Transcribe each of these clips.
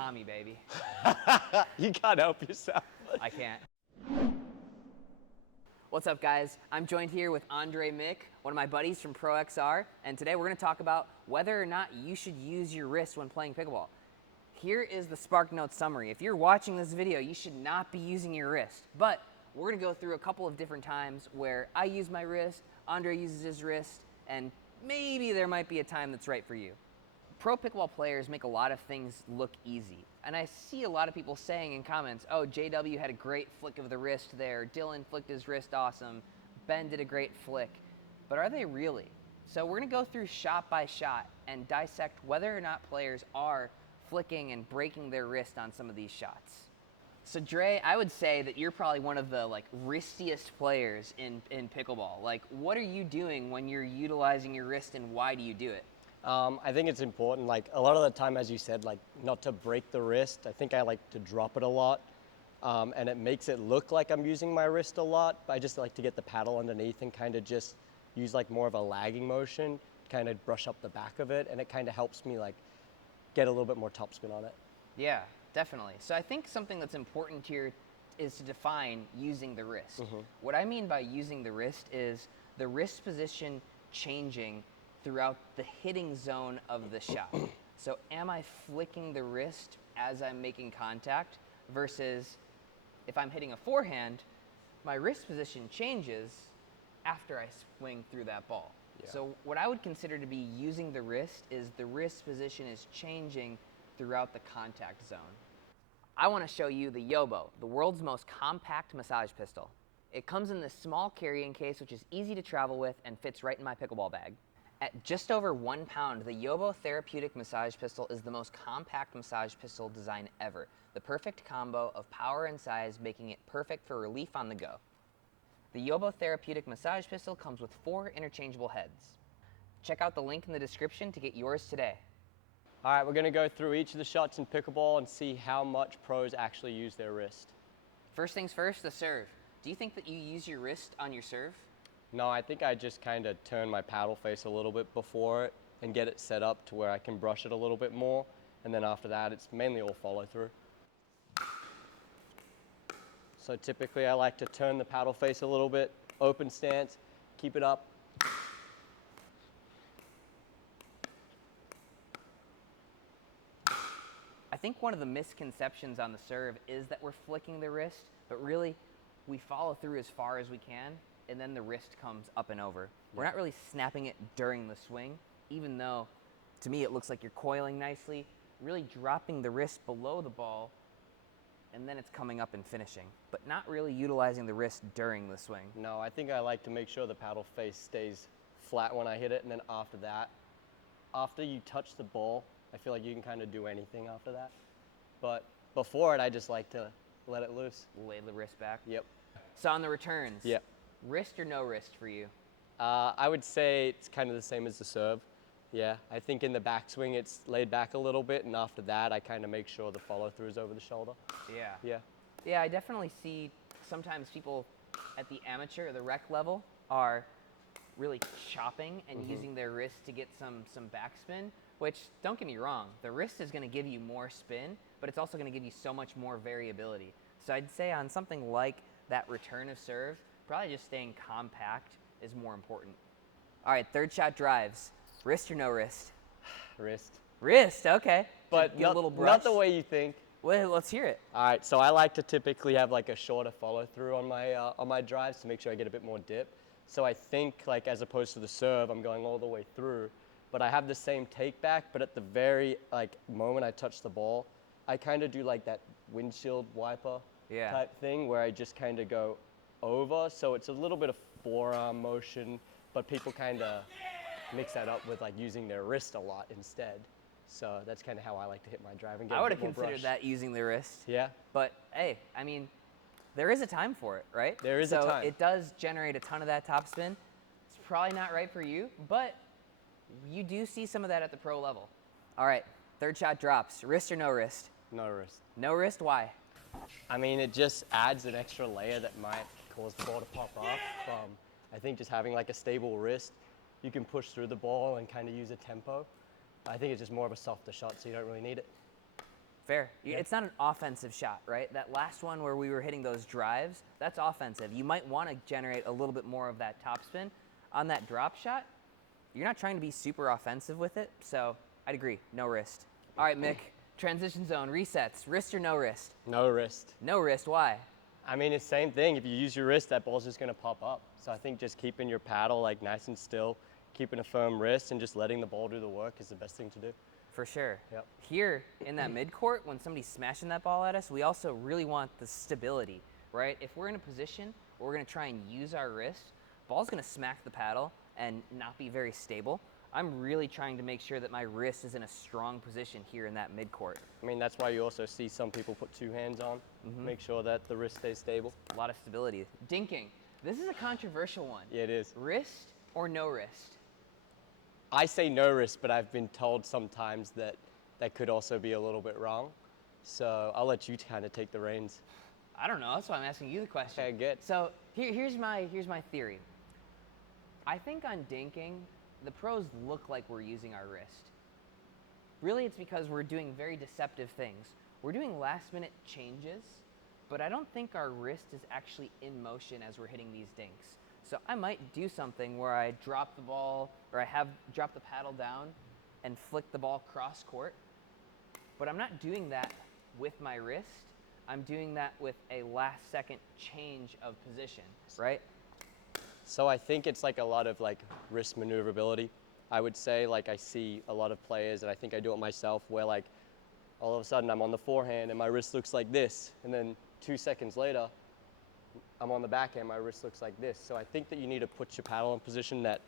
Tommy, baby. You can't help yourself. I can't. What's up, guys? I'm joined here with Mick, one of my buddies from Pro XR, and today we're going to talk about whether or not you should use your wrist when playing pickleball. Here is the SparkNotes summary. If you're watching this video, you should not be using your wrist, but we're going to go through a couple of different times where I use my wrist, Andre uses his wrist, and maybe there might be a time that's right for you. Pro pickleball players make a lot of things look easy. And I see a lot of people saying in comments, oh, JW had a great flick of the wrist there, Dylan flicked his wrist awesome, Ben did a great flick. But are they really? So we're gonna go through shot by shot and dissect whether or not players are flicking and breaking their wrist on some of these shots. So Dre, I would say that you're probably one of the wristiest players in pickleball. Like, what are you doing when you're utilizing your wrist, and why do you do it? I think it's important, a lot of the time, as you said, not to break the wrist. I think I like to drop it a lot, and it makes it look like I'm using my wrist a lot, but I just like to get the paddle underneath and kind of just use more of a lagging motion, kind of brush up the back of it, and it kind of helps me get a little bit more topspin on it. Yeah, definitely. So I think something that's important here is to define using the wrist. Mm-hmm. What I mean by using the wrist is the wrist position changing throughout the hitting zone of the shot. So am I flicking the wrist as I'm making contact versus if I'm hitting a forehand, my wrist position changes after I swing through that ball. Yeah. So what I would consider to be using the wrist is the wrist position is changing throughout the contact zone. I want to show you the Yobow, the world's most compact massage pistol. It comes in this small carrying case, which is easy to travel with and fits right in my pickleball bag. At just over 1 pound, the Yobow therapeutic massage pistol is the most compact massage pistol design ever. The perfect combo of power and size, making it perfect for relief on the go. The Yobow therapeutic massage pistol comes with 4 interchangeable heads. Check out the link in the description to get yours today. All right, we're gonna go through each of the shots in pickleball and see how much pros actually use their wrist. First things first, the serve. Do you think that you use your wrist on your serve? No, I think I just kind of turn my paddle face a little bit before it and get it set up to where I can brush it a little bit more. And then after that, it's mainly all follow through. So typically I like to turn the paddle face a little bit, open stance, keep it up. I think one of the misconceptions on the serve is that we're flicking the wrist, but really we follow through as far as we can, and then the wrist comes up and over. Yeah. We're not really snapping it during the swing, even though to me it looks like you're coiling nicely, really dropping the wrist below the ball, and then it's coming up and finishing, but not really utilizing the wrist during the swing. No, I think I like to make sure the paddle face stays flat when I hit it, and then after that, after you touch the ball, I feel like you can kind of do anything after that. But before it, I just like to let it loose. Lay the wrist back? Yep. So on the returns, yep. Wrist or no wrist for you? I would say it's kind of the same as the serve. Yeah, I think in the backswing it's laid back a little bit, and after that I kind of make sure the follow through is over the shoulder. Yeah. Yeah. Yeah, I definitely see sometimes people at the amateur or the rec level are really chopping and using their wrist to get some backspin, which, don't get me wrong, the wrist is going to give you more spin, but it's also going to give you so much more variability. So I'd say on something like that return of serve, probably just staying compact is more important. All right, third shot drives. Wrist or no wrist? Wrist. Wrist, okay. But not the way you think. Well, let's hear it. All right, so I like to typically have a shorter follow through on my drives to make sure I get a bit more dip. So I think as opposed to the serve, I'm going all the way through, but I have the same take back, but at the very moment I touch the ball, I kind of do that windshield wiper type thing where I just kind of go over. So it's a little bit of forearm motion, but people kind of mix that up with using their wrist a lot instead. So that's kind of how I like to hit my drive and get I would a bit have more considered brush. that using the wrist. Yeah. But hey, I mean, there is a time for it, right? There is a time. So it does generate a ton of that topspin. It's probably not right for you, but you do see some of that at the pro level. All right, third shot drops. Wrist or no wrist? No wrist. No wrist, why? I mean, it just adds an extra layer that might cause the ball to pop off. I think just having a stable wrist, you can push through the ball and kind of use a tempo. I think it's just more of a softer shot, so you don't really need it. Fair. It's not an offensive shot, right? That last one where we were hitting those drives, that's offensive. You might want to generate a little bit more of that topspin. On that drop shot, you're not trying to be super offensive with it, so I'd agree, no wrist. All right, Mick, transition zone, resets, wrist or no wrist? No wrist. No wrist, why? I mean, it's the same thing. If you use your wrist, that ball's just going to pop up. So I think just keeping your paddle like nice and still, keeping a firm wrist, and just letting the ball do the work is the best thing to do. For sure. Yep. Here in that midcourt, when somebody's smashing that ball at us, we also really want the stability, right? If we're in a position where we're going to try and use our wrist, ball's going to smack the paddle and not be very stable. I'm really trying to make sure that my wrist is in a strong position here in that midcourt. I mean, that's why you also see some people put two hands on, make sure that the wrist stays stable. A lot of stability. Dinking. This is a controversial one. Yeah, it is. Wrist or no wrist? I say no wrist, but I've been told sometimes that that could also be a little bit wrong. So I'll let you kind of take the reins. I don't know. That's why I'm asking you the question. Okay, good. So here's my theory. I think on dinking, the pros look like we're using our wrist. Really, it's because we're doing very deceptive things. We're doing last-minute changes, but I don't think our wrist is actually in motion as we're hitting these dinks. So I might do something where I drop the ball, or I have drop the paddle down and flick the ball cross court, but I'm not doing that with my wrist. I'm doing that with a last-second change of position, right? So I think it's like a lot of like wrist maneuverability. I would say, like, I see a lot of players, and I think I do it myself, where like all of a sudden I'm on the forehand and my wrist looks like this, and then 2 seconds later I'm on the backhand, my wrist looks like this. So I think that you need to put your paddle in position that,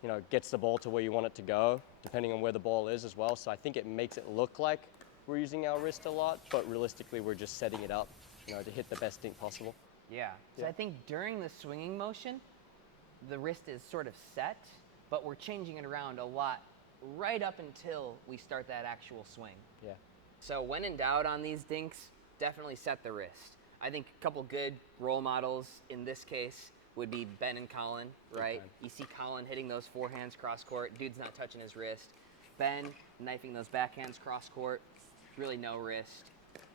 you know, gets the ball to where you want it to go, depending on where the ball is as well. So I think it makes it look like we're using our wrist a lot, but realistically we're just setting it up, you know, to hit the best dink possible. Yeah. So I think during the swinging motion, the wrist is sort of set, but we're changing it around a lot right up until we start that actual swing. Yeah. So when in doubt on these dinks, definitely set the wrist. I think a couple good role models in this case would be Ben and Colin, right? Okay. You see Colin hitting those forehands cross court, dude's not touching his wrist. Ben knifing those backhands cross court, really no wrist.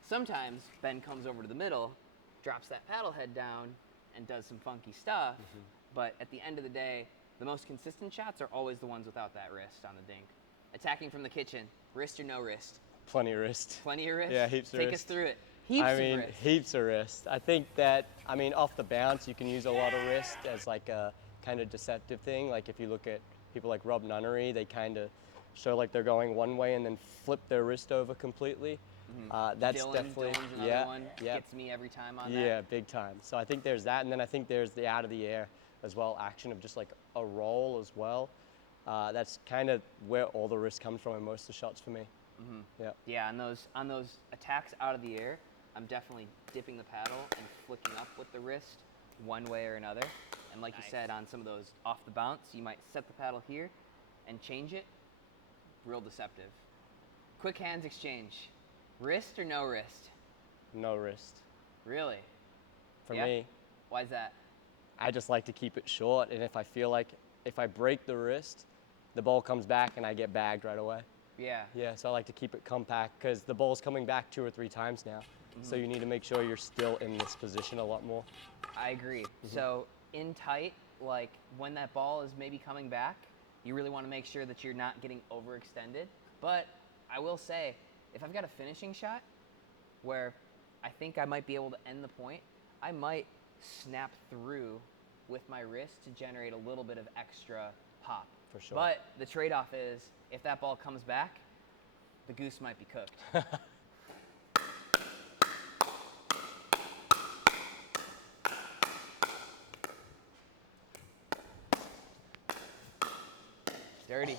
Sometimes Ben comes over to the middle, drops that paddle head down, and does some funky stuff. But at the end of the day, the most consistent shots are always the ones without that wrist on the dink. Attacking from the kitchen, wrist or no wrist? Plenty of wrist. Plenty of wrist? Yeah, heaps of Take wrist. us through it. Heaps I of mean, wrist. heaps of wrist. I think that, I mean, off the bounce, you can use a lot of wrist as like a kind of deceptive thing. Like if you look at people like Rob Nunnery, they kind of show like they're going one way and then flip their wrist over completely. That's definitely, Dylan's another one. yeah, Gets me every time on that. yeah, big time. So I think there's that, and then I think there's the out of the air as well, action of just like a roll as well. That's kind of where all the wrist comes from in most of the shots for me. Yeah. Yeah, on those attacks out of the air, I'm definitely dipping the paddle and flicking up with the wrist one way or another. And like you said, on some of those off the bounce, you might set the paddle here and change it. Real deceptive. Quick hands exchange. Wrist or no wrist? No wrist. Really? For Yeah? me, Why is that? I just like to keep it short, and if I feel like if I break the wrist, the ball comes back and I get bagged right away. Yeah. Yeah, so I like to keep it compact because the ball's coming back 2 or 3 times now. So you need to make sure you're still in this position a lot more. I agree. So in tight, like when that ball is maybe coming back, you really want to make sure that you're not getting overextended. But I will say, if I've got a finishing shot where I think I might be able to end the point, I might snap through with my wrist to generate a little bit of extra pop. For sure. But the trade-off is, if that ball comes back, the goose might be cooked. Dirty.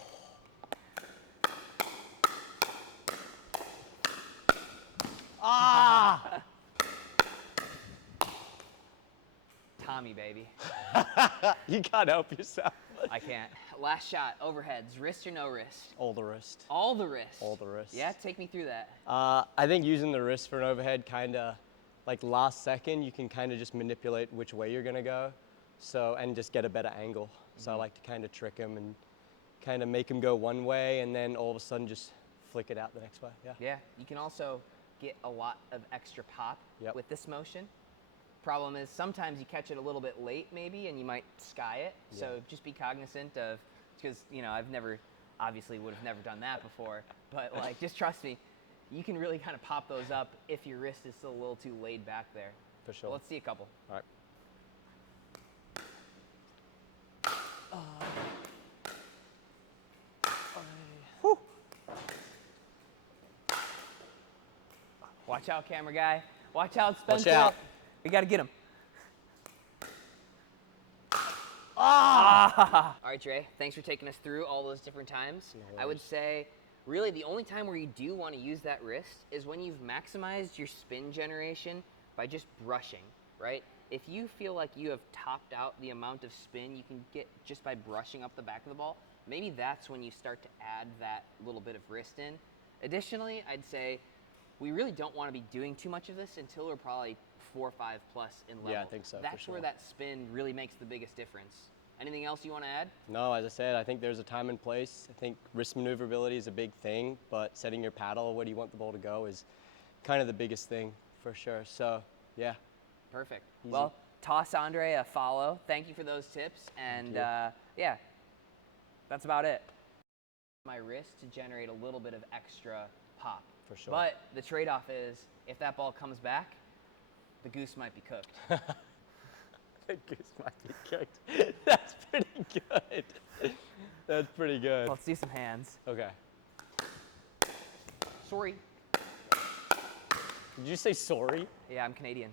Ah! Tommy, baby. You can't help yourself. I can't. Last shot, overheads, wrist or no wrist? All the wrist. All the wrist. All the wrist. Yeah, take me through that. I think using the wrist for an overhead kind of, like last second, you can kind of just manipulate which way you're going to go. So, and just get a better angle. So I like to kind of trick them and kind of make them go one way and then all of a sudden just flick it out the next way. Yeah. Yeah, you can also get a lot of extra pop Yep. with this motion. Problem is sometimes you catch it a little bit late maybe and you might sky it. Yeah. So just be cognizant of, because I've never, obviously would have never done that before, but like just trust me, you can really kind of pop those up if your wrist is still a little too laid back there. For sure. Well, let's see a couple. All right. Whew. Watch out, camera guy. Watch out, Spencer. Watch out. We got to get him. Ah! All right, Dre, thanks for taking us through all those different times. No I would worries. say, really, the only time where you do want to use that wrist is when you've maximized your spin generation by just brushing, right? If you feel like you have topped out the amount of spin you can get just by brushing up the back of the ball, maybe that's when you start to add that little bit of wrist in. Additionally, I'd say we really don't want to be doing too much of this until we're probably 4 or 5 plus in level. Yeah, I think so, for That's where sure. that spin really makes the biggest difference. Anything else you want to add? No, as I said, I think there's a time and place. I think wrist maneuverability is a big thing, but setting your paddle where do you want the ball to go is kind of the biggest thing for sure. So, yeah. Perfect. Easy. Well, toss Andre a follow. Thank you for those tips. And yeah, that's about it. My wrist to generate a little bit of extra pop. For sure. But the trade-off is if that ball comes back, the goose might be cooked. The goose might be cooked. That's pretty good. That's pretty good. Let's do some hands. Okay. Sorry. Did you say sorry? Yeah, I'm Canadian.